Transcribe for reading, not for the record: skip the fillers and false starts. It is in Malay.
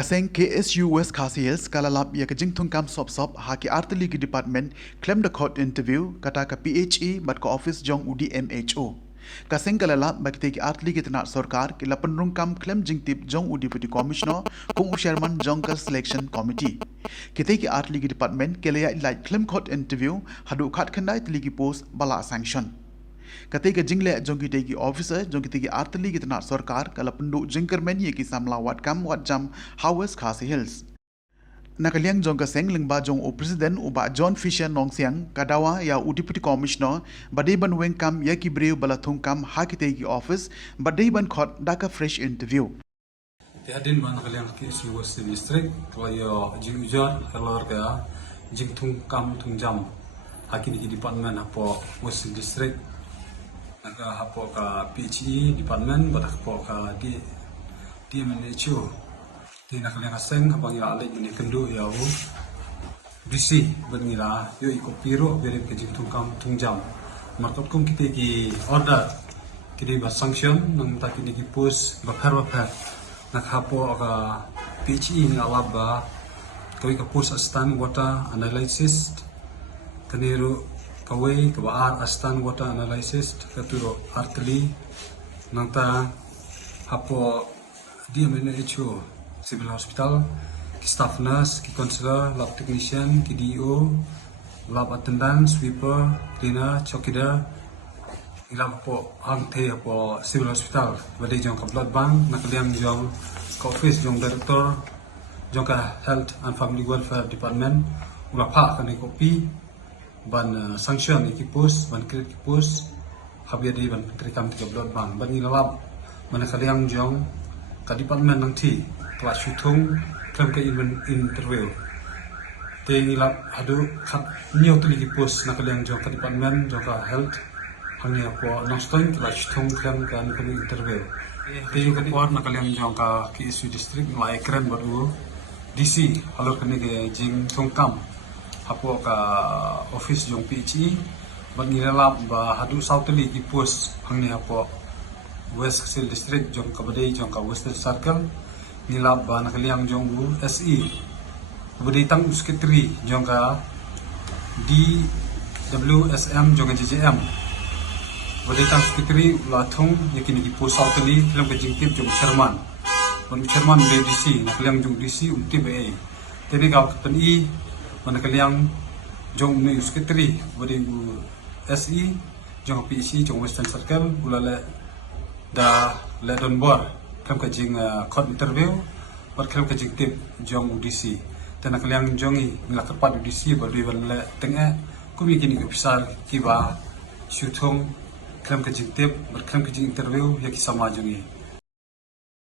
Kaseng KSU West Khasi Hills kalalap ya kejing tungkam sop haki artili ki department claim the court interview kata ka PHE bat ka office jong UDMHO. Kaseng kalalap bakte ki artili ki tanat sarkar ki lapan rungkam claim jing tip jong UDPT commissioner kung chairman jong ka selection committee. Kita ki artili ki department kelaya ilai claim court interview hadu khat khandai tili ki post bala sanction. Ketika jingle jongki tegi officer jongki tegi artili kita nak sarkar kalau penduk jingkermen ye ki samlawat kam wat jam West Khasi Hills. Nakaliang jongka seng lengba jong o president uba John Fisher nong siang kadawa ya UDPT commissioner badai ban weng kam ya ki breu balatung kam haki tegi office badai ban khot daka fresh interview. Tiadin ban nakaliang KSU West District waya jing ujar kalor ka jing tung kam tung jam haki di department apa West District. Naga hapo ka PHE department batak hapo ka DMNHO di nakaliang aseng habang ya alay gini kendo ya u DC bernila yo iko piro beri ke jing tungkam tungjam markot kum kita ki order kini ba sanction nang tak kini ki push bakar nak hapo ka PHE ni alaba koi ka push astan water analysis kaniru kawai kebaar astan water analysis katuro artili nangta hapo DMNHO civil hospital ki staff nurse ki counselor lab technician ki DO lab attendant sweeper cleaner chokida ilang po hangte hapo civil hospital bade jong ka blood bank nakaliang jong ka office jong director jong ka health and family welfare department ulapa kani kopi ban sanction ikipus ban kipus khabia di ban trikam tiga blood bank ban nilap mana kaliang jong ka department nang thi kelas syutung kam ka interview te nilap hadu khat niu tu ikipus na kaliang jong ka department jong ka health hangnya ko naston kelas syutung kam ka ni interview te ka di war na kaliang jong ka KSU district ngai keren baru DC halo kani ke jing tungkam hapo ka office jong PHE bangilap ba hadu sautli ki post hangni hapo West Khasi district jong ka badai jong ka Western Circle nilap ba nakaliang jong bu SE badai tang secretary jong ka DWSM jong ka JJM badai tang secretary lathong yakini ki post sautli film ka jingtip jong chairman chairman DC nakaliang jong DC umti ba tene ka peni mana kaliang jong ni secretary bodi SE jong PHE jong Western Circle ulale da le don bor kam ka jing court interview bat kam ka jing tip jong DC tan kaliang jongi nglakat DC bodi le tenge kumi kini officer ki ba syutung kam ka jing tip bat kam ka jing interview ya ki sama jongi